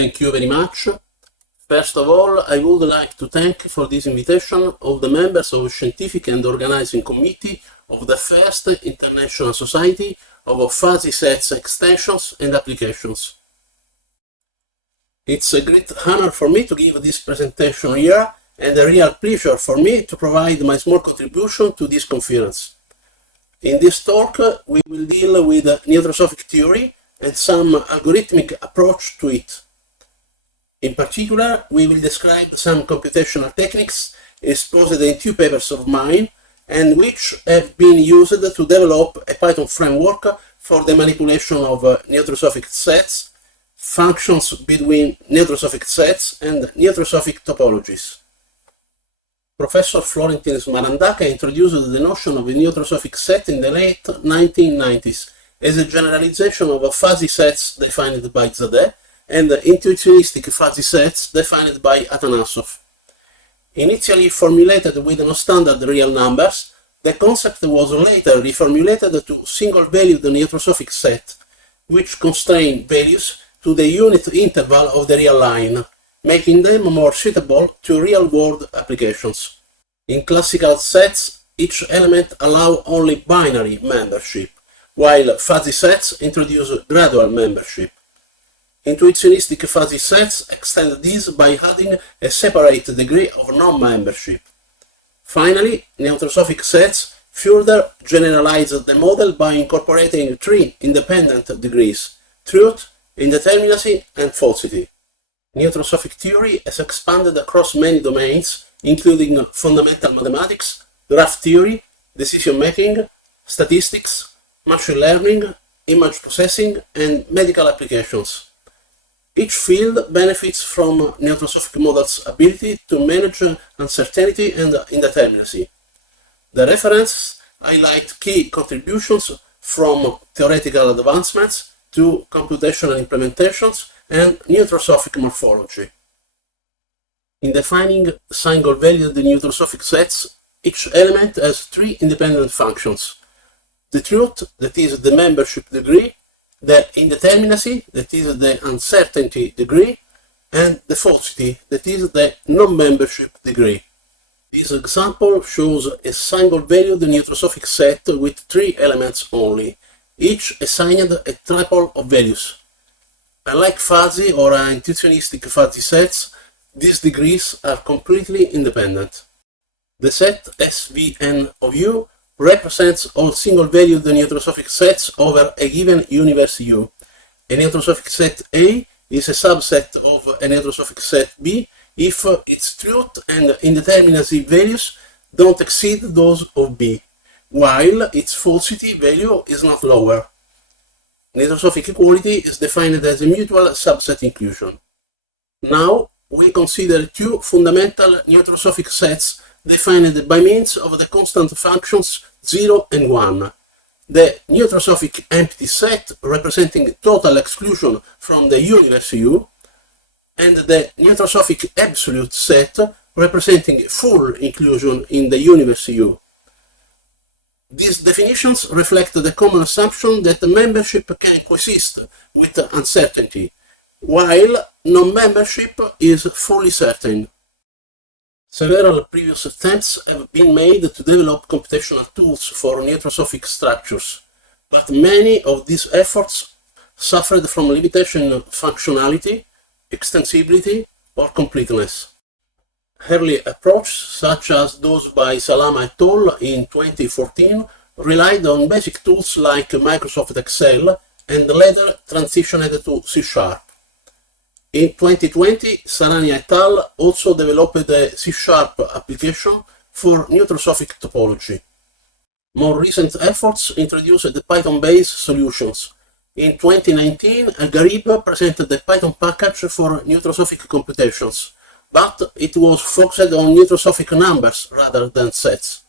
Thank you very much. First of all, I would like to thank for this invitation all the members of the Scientific and Organizing Committee of the first International Society of Fuzzy Sets Extensions and Applications. It's a great honor for me to give this presentation here and a real pleasure for me to provide my small contribution to this conference. In this talk, we will deal with neurosophic theory and some algorithmic approach to it. In particular, we will describe some computational techniques exposed in 2 papers of mine and which have been used to develop a Python framework for the manipulation of neurosophic sets, functions between neurosophic sets, and neurosophic topologies. Professor Florentin Smarandaka introduced the notion of a neurosophic set in the late 1990s as a generalization of fuzzy sets defined by Zadeh and intuitionistic fuzzy sets defined by Atanassov. Initially formulated with non-standard real numbers, the concept was later reformulated to single-valued neurosophic set, which constrain values to the unit interval of the real line, making them more suitable to real-world applications. In classical sets, each element allows only binary membership, while fuzzy sets introduce gradual membership. Intuitionistic fuzzy sets extend this by adding a separate degree of non-membership. Finally, neurosophic sets further generalize the model by incorporating 3 independent degrees: truth, indeterminacy, and falsity. Neurosophic theory has expanded across many domains, including fundamental mathematics, graph theory, decision-making, statistics, machine learning, image processing, and medical applications. Each field benefits from neurosophic models' ability to manage uncertainty and indeterminacy. The references highlight key contributions from theoretical advancements to computational implementations and neurosophic morphology. In defining single-valued neurosophic sets, each element has 3 independent functions: the truth, that is the membership degree, the indeterminacy, that is the uncertainty degree, and the falsity, that is the non-membership degree. This example shows a single-valued neurosophic set with 3 elements only, each assigned a triple of values. Unlike fuzzy or intuitionistic fuzzy sets, these degrees are completely independent. The set SVN of U represents all single-valued neurosophic sets over a given universe U. A neurosophic set A is a subset of a neurosophic set B if its truth and indeterminacy values don't exceed those of B, while its falsity value is not lower. Neurosophic equality is defined as a mutual subset inclusion. Now, we consider 2 fundamental neurosophic sets defined by means of the constant functions 0 and 1. The neurosophic empty set representing total exclusion from the universe U, and the neurosophic absolute set representing full inclusion in the universe U. These definitions reflect the common assumption that membership can coexist with uncertainty, while non-membership is fully certain. Several previous attempts have been made to develop computational tools for neurosophic structures, but many of these efforts suffered from limitation in functionality, extensibility, or completeness. Early approaches, such as those by Salama et al. In 2014, relied on basic tools like Microsoft Excel and later transitioned to C#. In 2020, Sarania et al. Also developed a C# application for neurosophic topology. More recent efforts introduced the Python-based solutions. In 2019, Al-Gharib presented the Python package for neurosophic computations, but it was focused on neurosophic numbers rather than sets.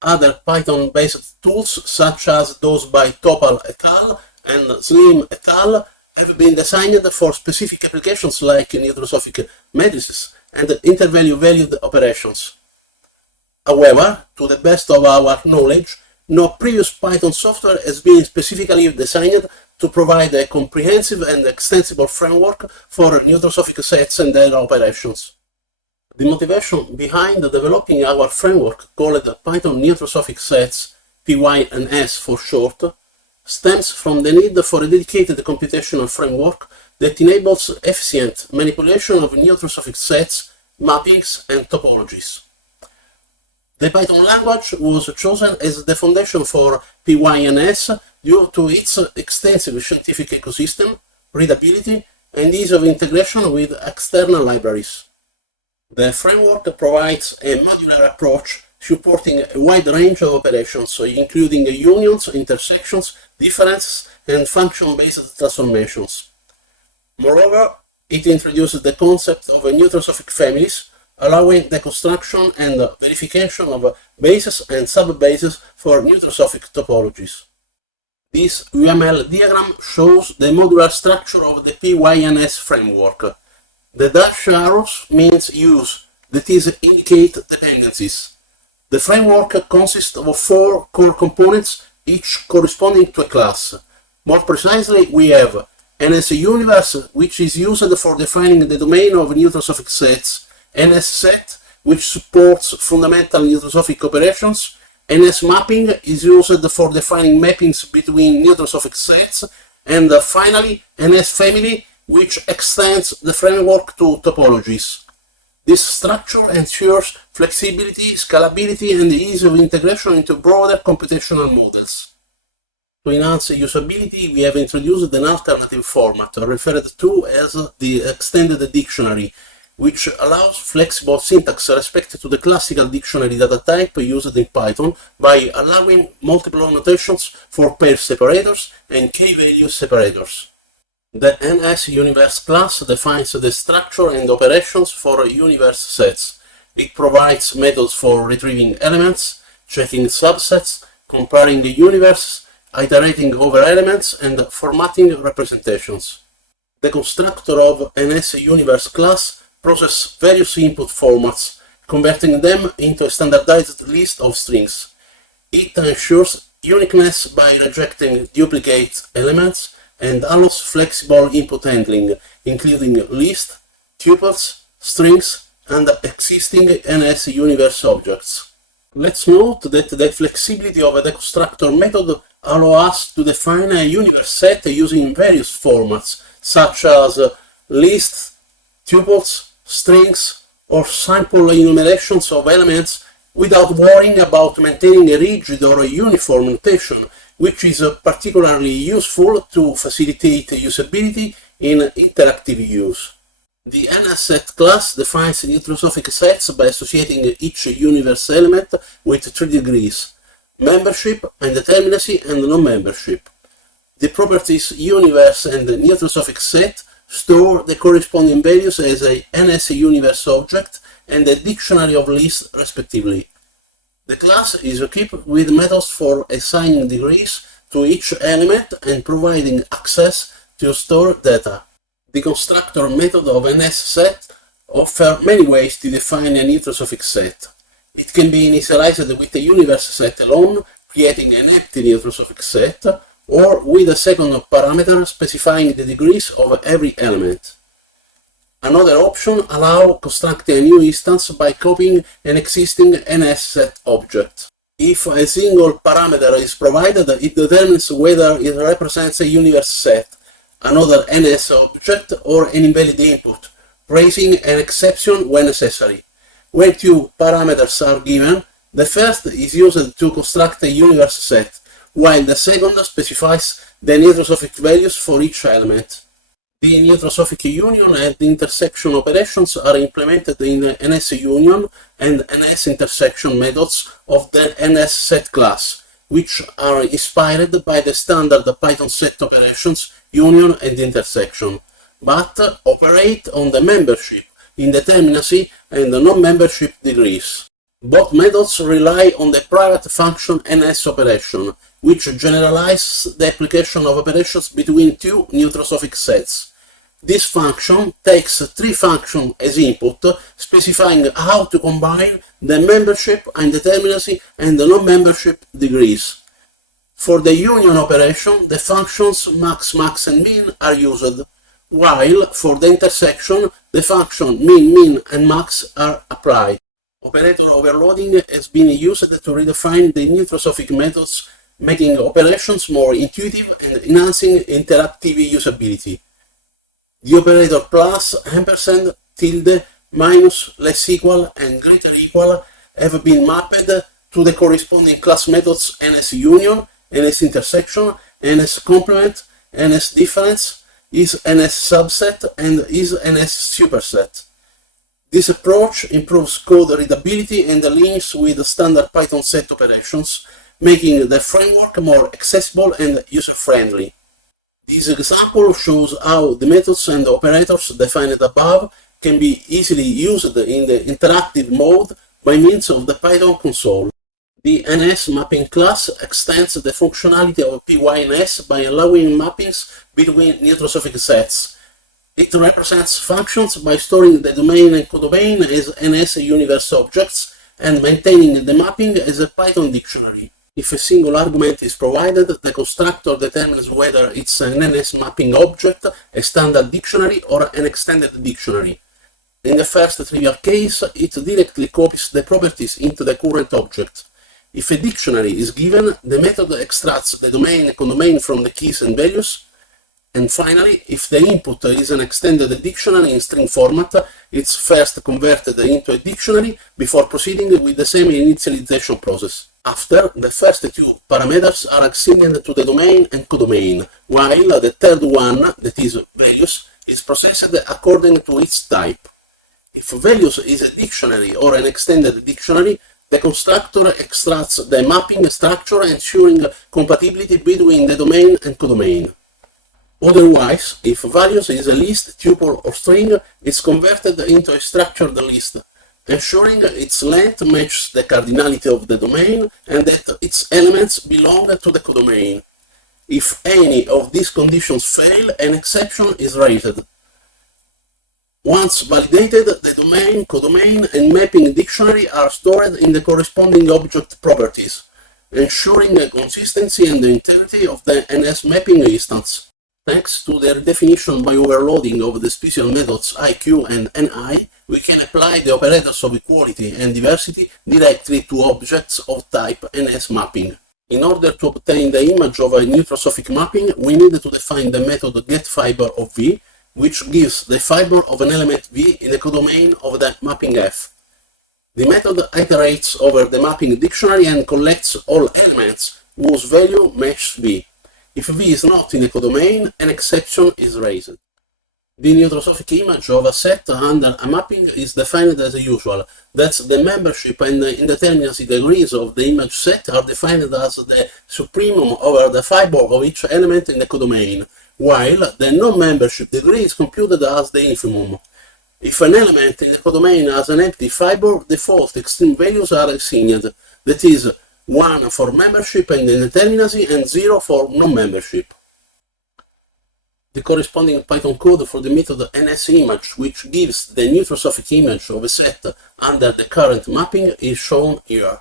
Other Python-based tools, such as those by Topal et al. And Slim et al., have been designed for specific applications like neurosophic matrices and intervalue-valued operations. However, to the best of our knowledge, no previous Python software has been specifically designed to provide a comprehensive and extensible framework for neutral-sophic sets and their operations. The motivation behind developing our framework, called Python neutral-sophic sets, PY&S for short, stems from the need for a dedicated computational framework that enables efficient manipulation of neutral-sophic sets, mappings, and topologies. The Python language was chosen as the foundation for PY&S due to its extensive scientific ecosystem, readability, and ease of integration with external libraries. The framework provides a modular approach supporting a wide range of operations, including unions, intersections, differences, and function-based transformations. Moreover, it introduces the concept of neutral-sophic families, allowing the construction and verification of bases and sub-bases for neutral-sophic topologies. This UML diagram shows the modular structure of the PY&S framework. The dash arrows means use, that is, indicate dependencies. The framework consists of 4 core components, each corresponding to a class. More precisely, we have NS-Universe, which is used for defining the domain of neutral-sophic sets, NS-Set, which supports fundamental neutral-sophic operations, NS-Mapping is used for defining mappings between neutral-sophic sets, and finally, NS-Family, which extends the framework to topologies. This structure ensures flexibility, scalability, and ease of integration into broader computational models. To enhance usability, we have introduced an alternative format referred to as the extended dictionary, which allows flexible syntax respect to the classical dictionary data type used in Python by allowing multiple annotations for pair separators and key-value separators. The NS-Universe class defines the structure and operations for universe sets. It provides methods for retrieving elements, checking subsets, comparing the universe, iterating over elements, and formatting representations. The constructor of NS-Universe class processes various input formats, converting them into a standardized list of strings. It ensures uniqueness by rejecting duplicate elements and allows flexible input handling, including list, tuples, strings, and existing NS-Universe objects. Let's note that the flexibility of the constructor method allows us to define a universe set using various formats, such as lists, tuples, strings, or simple enumerations of elements without worrying about maintaining a rigid or a uniform notation, which is particularly useful to facilitate usability in interactive use. The NS-Set class defines neutral-sophic sets by associating each universe element with 3 degrees: membership, indeterminacy, and non-membership. The properties universe and neutral-sophic set store the corresponding values as a NS-Universe object and a dictionary of lists, respectively. The class is equipped with methods for assigning degrees to each element and providing access to stored data. The constructor method of NS-Set offers many ways to define a neutral-sophic set. It can be initialized with a universe set alone, creating an empty neutral-sophic set, or with a second parameter specifying the degrees of every element. Another option allows constructing a new instance by copying an existing NS-Set object. If a single parameter is provided, it determines whether it represents a universe set, another NS object, or an invalid input, raising an exception when necessary. When 2 parameters are given, the first is used to construct a universe set, while the second specifies the neutral-sophic values for each element. The neutral-sophic union and intersection operations are implemented in the NS-Union and NS-Intersection methods of the NS-Set class, which are inspired by the standard Python set operations, union and intersection, but operate on the membership, indeterminacy, and non-membership degrees. Both methods rely on the private function NS operation, which generalizes the application of operations between 2 neutral-sophic sets. This function takes 3 functions as input, specifying how to combine the membership, indeterminacy, and the non-membership degrees. For the union operation, the functions max, max, and min are used, while for the intersection, the function min, min, and max are applied. Operator overloading has been used to redefine the nitrosophic methods, making operations more intuitive and enhancing interactive usability. The operator plus, ampersand, tilde, minus, less equal, and greater equal have been mapped to the corresponding class methods NS union, NS intersection, NS complement, NS difference, is NS subset, and is NS superset. This approach improves code readability and aligns with standard Python set operations, making the framework more accessible and user-friendly. This example shows how the methods and operators defined above can be easily used in the interactive mode by means of the Python console. The NS mapping class extends the functionality of PyNS by allowing mappings between nitrosophic sets. It represents functions by storing the domain and codomain as NS universe objects and maintaining the mapping as a Python dictionary. If a single argument is provided, the constructor determines whether it's an NS mapping object, a standard dictionary, or an extended dictionary. In the first trivial case, it directly copies the properties into the current object. If a dictionary is given, the method extracts the domain and codomain from the keys and values. And finally, if the input is an extended dictionary in string format, it's first converted into a dictionary before proceeding with the semi-initialization process. After, the first two parameters are assigned to the domain and codomain, while the third one, that is values, is processed according to its type. If values is a dictionary or an extended dictionary, the constructor extracts the mapping structure ensuring compatibility between the domain and codomain. Otherwise, if values is a list, tuple, or string, it's converted into a structured list, ensuring its length matches the cardinality of the domain and that its elements belong to the codomain. If any of these conditions fail, an exception is raised. Once validated, the domain, codomain, and mapping dictionary are stored in the corresponding object properties, ensuring the consistency and the integrity of the NS mapping instance. Thanks to their definition by overloading of the special methods IQ and NI, we can apply the operators of equality and diversity directly to objects of type NS mapping. In order to obtain the image of a nitrosophic mapping, we need to define the method getFiber of V, which gives the fiber of an element V in the codomain of the mapping F. The method iterates over the mapping dictionary and collects all elements whose value matches V. If V is not in a codomain, an exception is raised. The nitrosophic image of a set under a mapping is defined as usual. That's the membership and the indeterminacy degrees of the image set are defined as the supremum over the fiber of each element in the codomain, while the non-membership degree is computed as the infimum. If an element in the codomain has an empty fiber, default extreme values are assigned, that is, 1 for membership and indeterminacy and 0 for non-membership. The corresponding Python code for the method NSImage, which gives the nitrosophic image of a set under the current mapping, is shown here.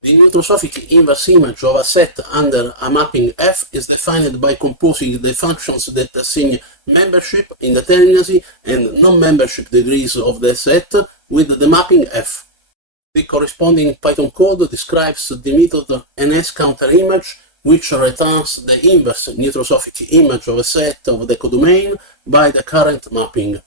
The nitrosophic inverse image of a set under a mapping F is defined by composing the functions that assign membership, indeterminacy, and non-membership degrees of the set with the mapping F. The corresponding Python code describes the method NSCounterImage, which returns the inverse nitrosophic image of a set of the codomain by the current mapping.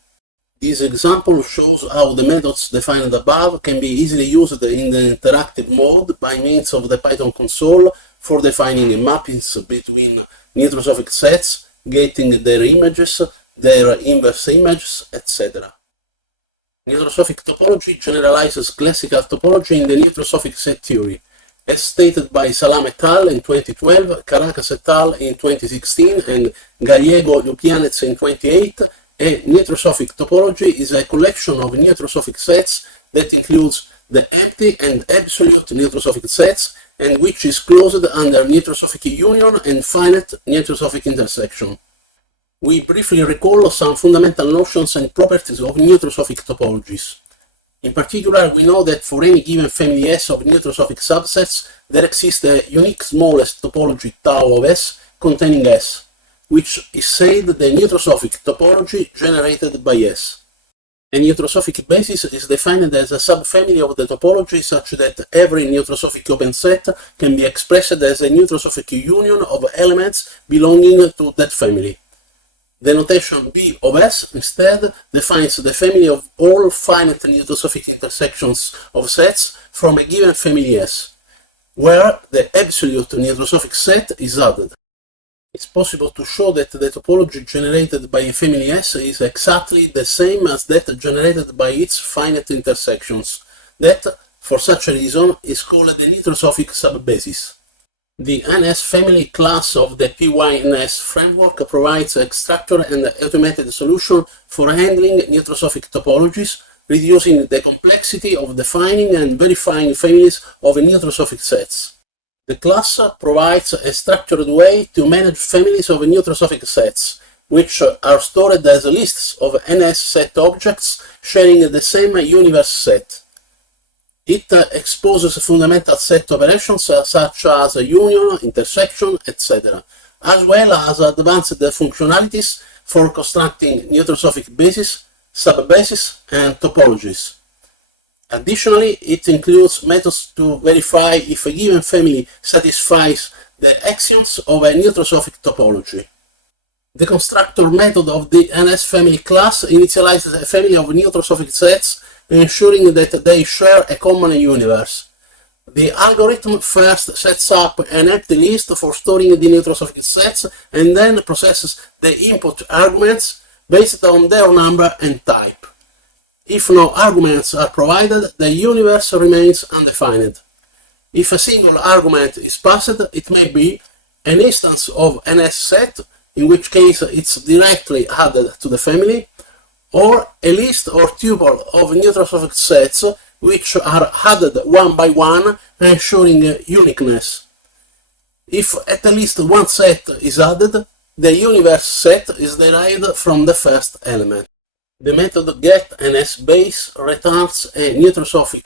This example shows how the methods defined above can be easily used in the interactive mode by means of the Python console for defining mappings between nitrosophic sets, getting their images, their inverse images, etc. Nitrosophic topology generalizes classical topology in the nitrosophic set theory. As stated by Salam et al. In 2012, Caracas et al. In 2016, and Gallego-Lupianez in 2008, a nitrosophic topology is a collection of nitrosophic sets that includes the empty and absolute nitrosophic sets and which is closed under nitrosophic union and finite nitrosophic intersection. We briefly recall some fundamental notions and properties of nitrosophic topologies. In particular, we know that for any given family S of neutrosophic subsets, there exists a unique smallest topology tau of S containing S, which is said the neutrosophic topology generated by S. A neutrosophic basis is defined as a subfamily of the topology such that every neutrosophic open set can be expressed as a neutrosophic union of elements belonging to that family. The notation B of S instead defines the family of all finite neutrosophic intersections of sets from a given family S, where the absolute neutrosophic set is added. It's possible to show that the topology generated by a family S is exactly the same as that generated by its finite intersections. That, for such a reason, is called the neutrosophic subbasis. The NS family class of the PYNS framework provides a structured and automated solution for handling neutrosophic topologies, reducing the complexity of defining and verifying families of neutrosophic sets. The class provides a structured way to manage families of neutrosophic sets, which are stored as lists of NS set objects sharing the same universe set. It exposes fundamental set operations such as union, intersection, etc., as well as advanced functionalities for constructing neutrosophic bases, subbases, and topologies. Additionally, it includes methods to verify if a given family satisfies the axioms of a neutrosophic topology. The constructor method of the NS family class initializes a family of neutrosophic sets, ensuring that they share a common universe. The algorithm first sets up an empty list for storing the neutrosophic sets and then processes the input arguments based on their number and type. If no arguments are provided, the universe remains undefined. If a single argument is passed, it may be an instance of NS set, in which case it's directly added to the family, or a list or tuple of neutrosophic sets which are added one by one, ensuring uniqueness. If at least one set is added, the universe set is derived from the first element. The method getNSBase returns a neutrosophic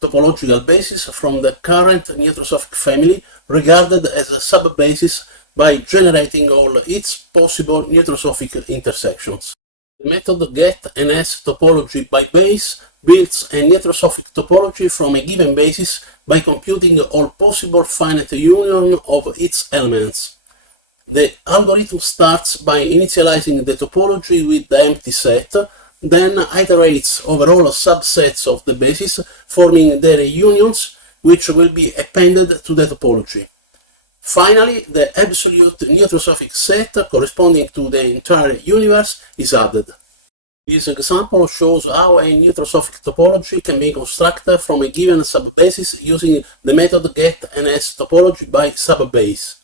topological basis from the current neutrosophic family regarded as a subbasis by generating all its possible neutrosophic intersections. The method getNSTopologyByBase builds a neutrosophic topology from a given basis by computing all possible finite union of its elements. The algorithm starts by initializing the topology with the empty set, then iterates over all subsets of the basis, forming their unions, which will be appended to the topology. Finally, the absolute neutrosophic set corresponding to the entire universe is added. This example shows how a neutrosophic topology can be constructed from a given subbasis using the method getNSTopologyBySubbase.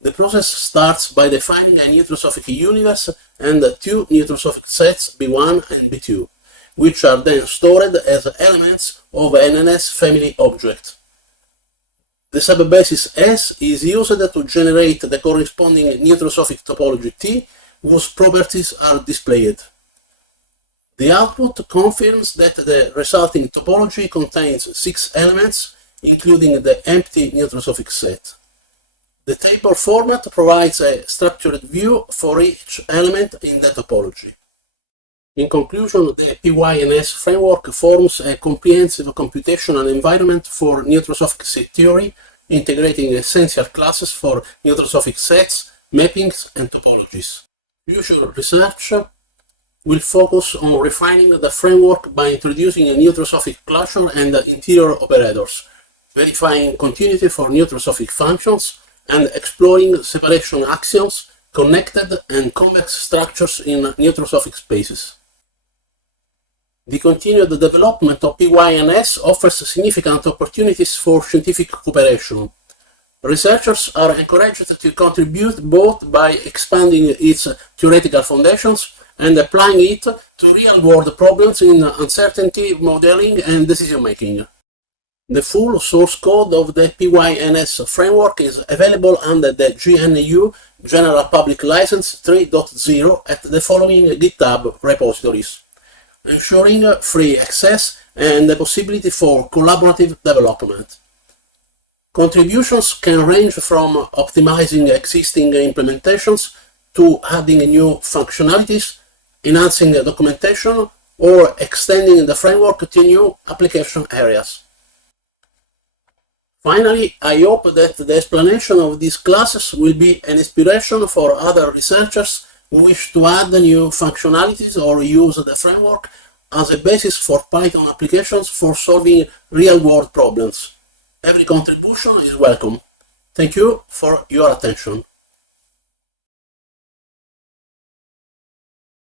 The process starts by defining a neutrosophic universe and two neutrosophic sets B1 and B2, which are then stored as elements of an NS family object. The subbasis S is used to generate the corresponding neutrosophic topology T, whose properties are displayed. The output confirms that the resulting topology contains 6 elements, including the empty neutrosophic set. The table format provides a structured view for each element in the topology. In conclusion, the PYNS framework forms a comprehensive computational environment for neutrosophic set theory, integrating essential classes for neutrosophic sets, mappings, and topologies. Future research will focus on refining the framework by introducing a neutrosophic closure and interior operators, verifying continuity for neutrosophic functions, and exploring separation axioms, connected and convex structures in neutrosophic spaces. The continued development of PYNS offers significant opportunities for scientific cooperation. Researchers are encouraged to contribute both by expanding its theoretical foundations and applying it to real-world problems in uncertainty modeling and decision-making. The full source code of the PYNS framework is available under the GNU General Public License 3.0 at the following GitHub repositories, ensuring free access and the possibility for collaborative development. Contributions can range from optimizing existing implementations to adding new functionalities, enhancing documentation, or extending the framework to new application areas. Finally, I hope that the explanation of these classes will be an inspiration for other researchers who wish to add new functionalities or use the framework as a basis for Python applications for solving real-world problems. Every contribution is welcome. Thank you for your attention.